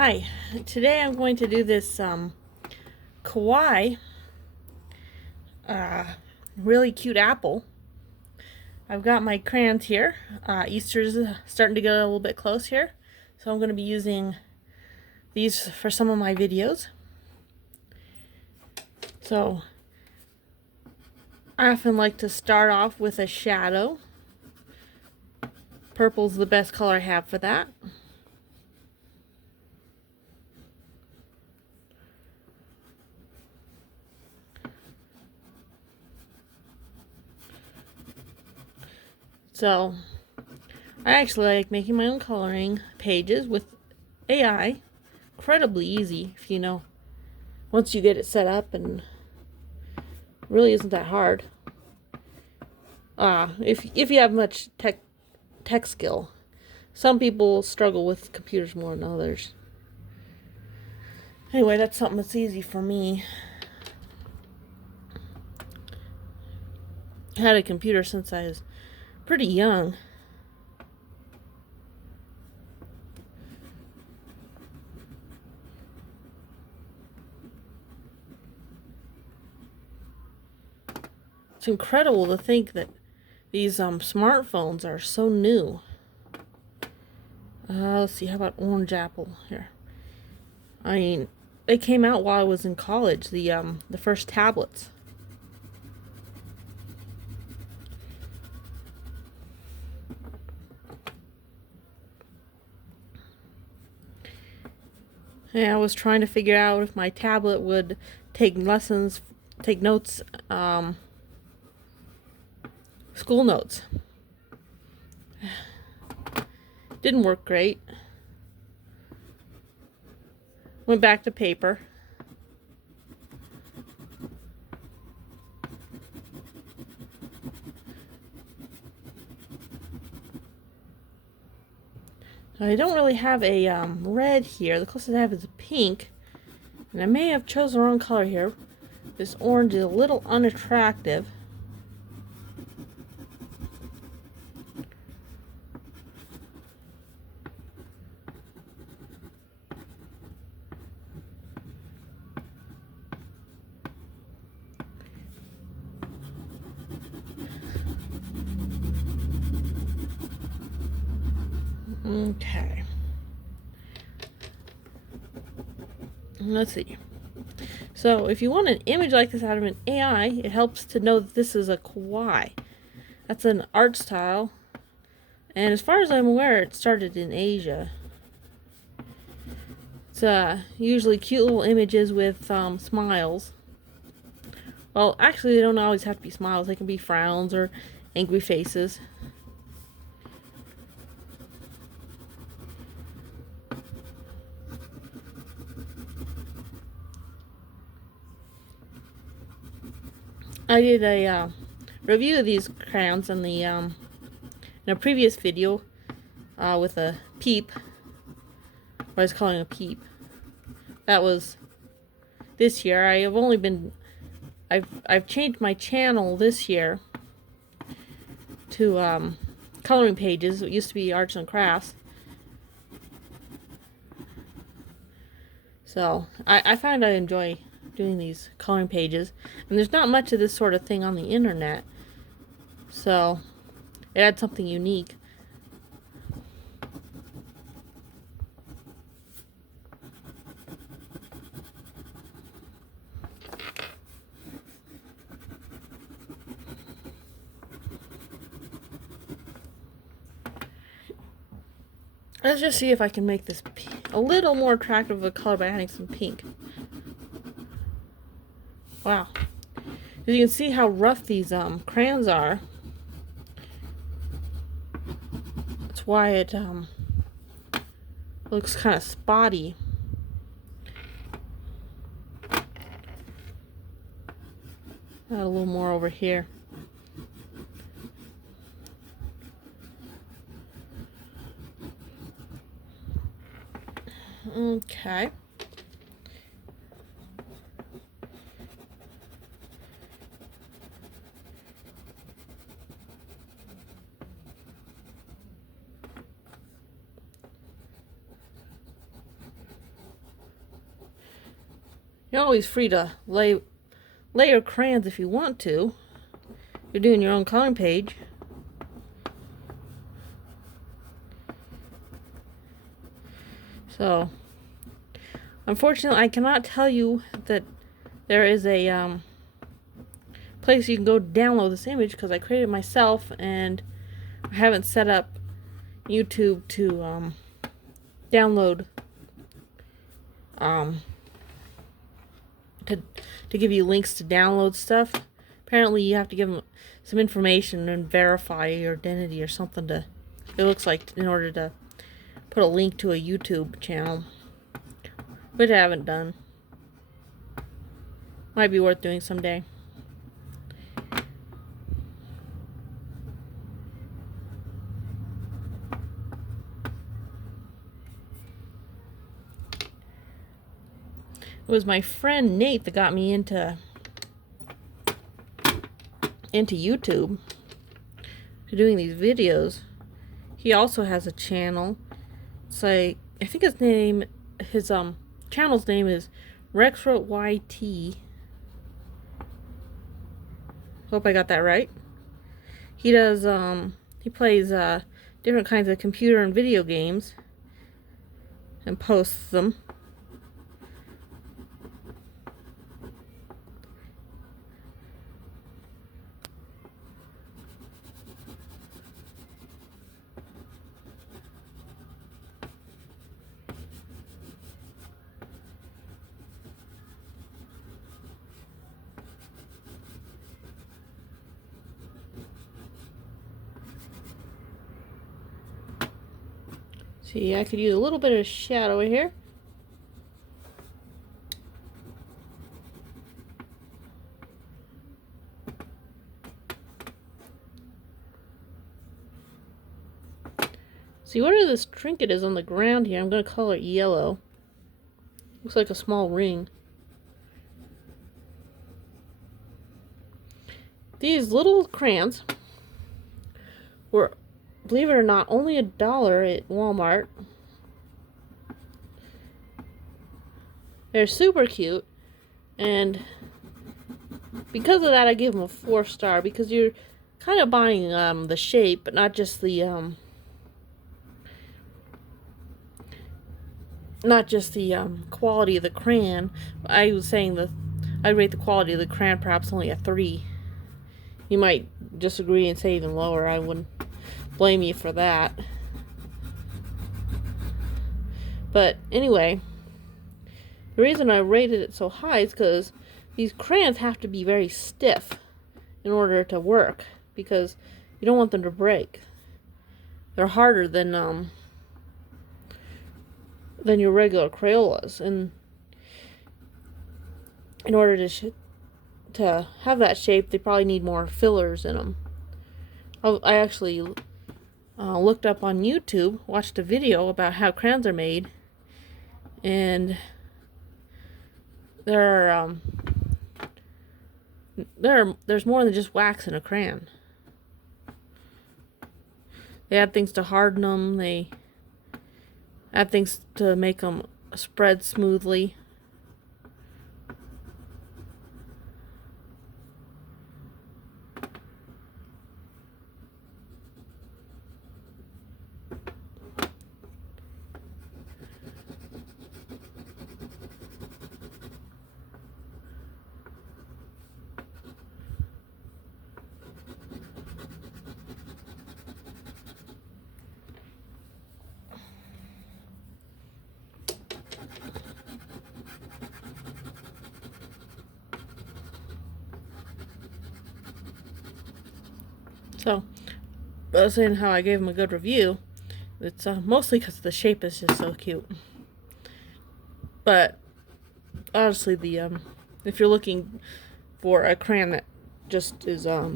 Hi, today I'm going to do this kawaii, uh, really cute apple. I've got my crayons here. Easter's starting to get a little bit close here, so I'm going to be using these for some of my videos. So I often like to start off with a shadow. Purple's the best color I have for that. So I actually like making my own coloring pages with AI. Incredibly easy if you know, once you get it set up, and really isn't that hard. If you have much tech skill. Some people struggle with computers more than others. Anyway, that's something that's easy for me. I had a computer since I was pretty young. It's incredible to think that these smartphones are so new. Let's see, how about orange apple here? I mean, they came out while I was in college, the first tablets. And I was trying to figure out if my tablet would take lessons, take notes, school notes. Didn't work great. Went back to paper. I don't really have a red here. The closest I have is a pink. And I may have chosen the wrong color here. This orange is a little unattractive. Okay. Let's see. So if you want an image like this out of an AI, it helps to know that this is a kawaii. That's an art style. And as far as I'm aware, it started in Asia. It's usually cute little images with smiles. Well, actually, they don't always have to be smiles. They can be frowns or angry faces. I did a review of these crayons in in a previous video with a peep. What I was calling a peep. That was this year. I've changed my channel this year to coloring pages. It used to be arts and crafts. So I find I enjoy doing these coloring pages, and there's not much of this sort of thing on the internet, so it adds something unique. Let's just see if I can make this a little more attractive of a color by adding some pink. Wow. As you can see how rough these crayons are. That's why it looks kind of spotty. Add a little more over here. Okay. You're always free to lay your crayons if you want to. You're doing your own coloring page. So, unfortunately, I cannot tell you that there is a place you can go download this image because I created it myself and I haven't set up YouTube to download to give you links to download stuff. Apparently, you have to give them some information and verify your identity or something to. It looks like in order to put a link to a YouTube channel, which I haven't done. Might be worth doing someday. It was my friend Nate that got me into YouTube, to doing these videos. He also has a channel. It's like, I think his channel's name is Rexrote YT. Hope I got that right. He does he plays different kinds of computer and video games and posts them. See, I could use a little bit of shadow here. See, whatever this trinket is on the ground here, I'm going to color it yellow. Looks like a small ring. These little crayons were, believe it or not, only $1 at Walmart. They're super cute, and because of that, I give them a 4-star, because you're kind of buying the shape, but not just the quality of the crayon. I was saying that I rate the quality of the crayon perhaps only a 3. You might disagree and say even lower. I wouldn't blame you for that. But anyway, the reason I rated it so high is because these crayons have to be very stiff in order to work, because you don't want them to break. They're harder than your regular Crayolas, and in order to have that shape, they probably need more fillers in them. I actually looked up on YouTube, watched a video about how crayons are made, and there's more than just wax in a crayon. They add things to harden them. They add things to make them spread smoothly. So, I was saying how I gave them a good review. It's mostly because the shape is just so cute. But honestly, if you're looking for a crayon that just is a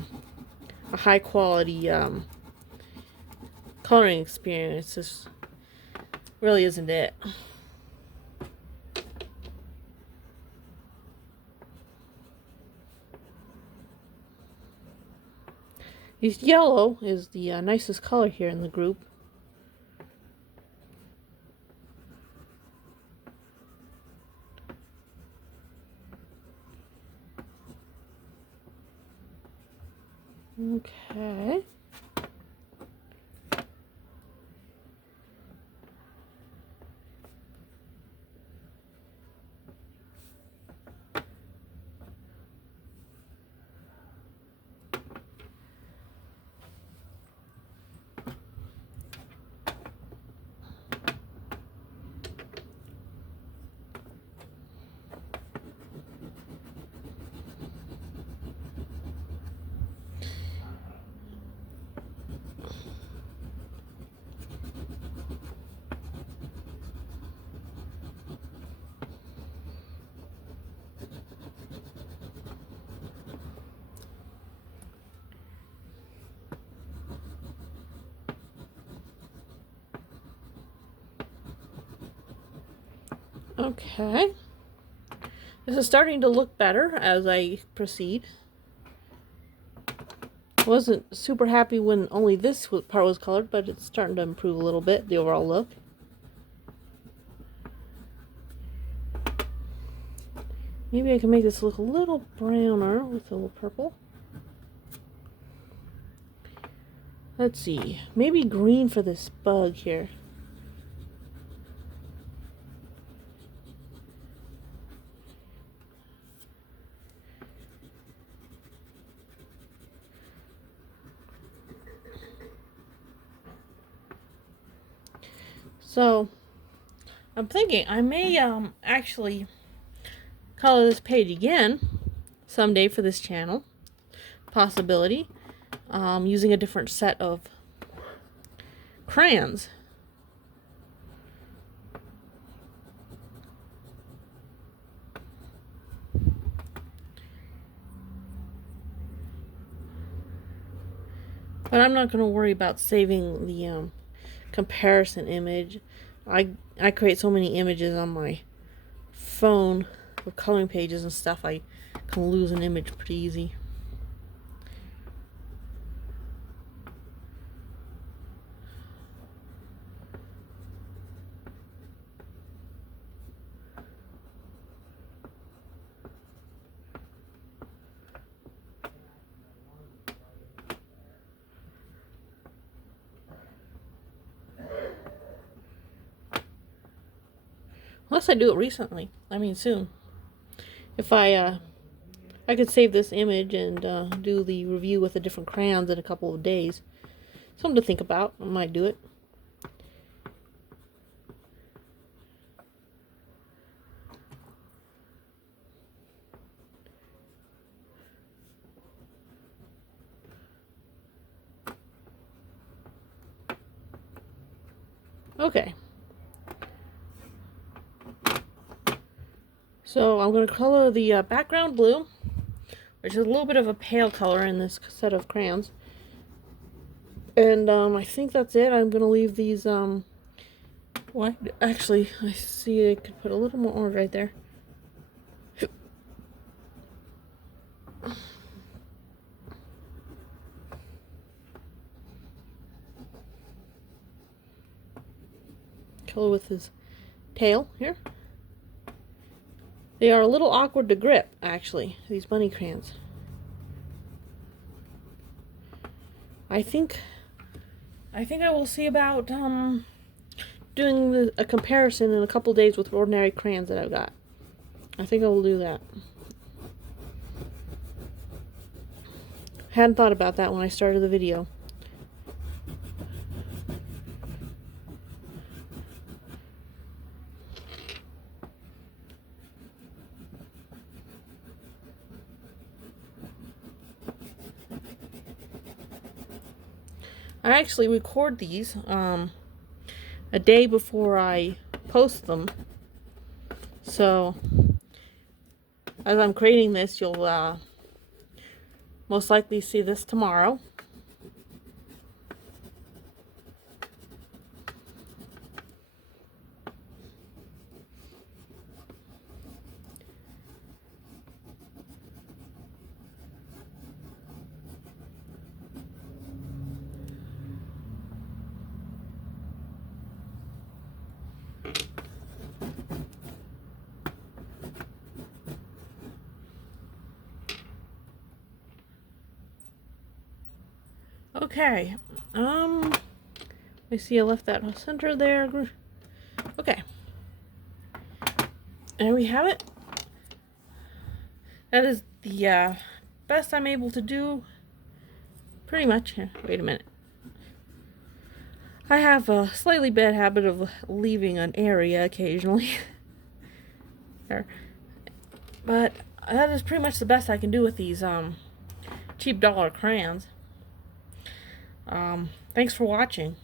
high quality coloring experience, this really isn't it. Yellow is the nicest color here in the group. Okay. Okay. This is starting to look better as I proceed. Wasn't super happy when only this part was colored, but it's starting to improve a little bit, the overall look. Maybe I can make this look a little browner with a little purple. Let's see, maybe green for this bug here. So, I'm thinking I may actually color this page again someday for this channel. Possibility. Using a different set of crayons. But I'm not going to worry about saving the comparison image. I create so many images on my phone with coloring pages and stuff, I can lose an image pretty easy. Unless I do it recently. I mean soon. If I could save this image and do the review with the different crayons in a couple of days. Something to think about. I might do it. Okay. So I'm going to color the background blue, which is a little bit of a pale color in this set of crayons. And I think that's it. I'm going to leave these, what? Actually, I see I could put a little more orange right there. Color with his tail here. They are a little awkward to grip, actually, these bunny crayons. I think I will see about doing a comparison in a couple days with ordinary crayons that I've got. I think I will do that. Hadn't thought about that when I started the video. I actually record these a day before I post them. So, as I'm creating this, you'll most likely see this tomorrow. Okay. I see I left that center there. Okay. And we have it. That is the best I'm able to do. Pretty much. Wait a minute. I have a slightly bad habit of leaving an area occasionally. There. But that is pretty much the best I can do with these cheap dollar crayons. Thanks for watching.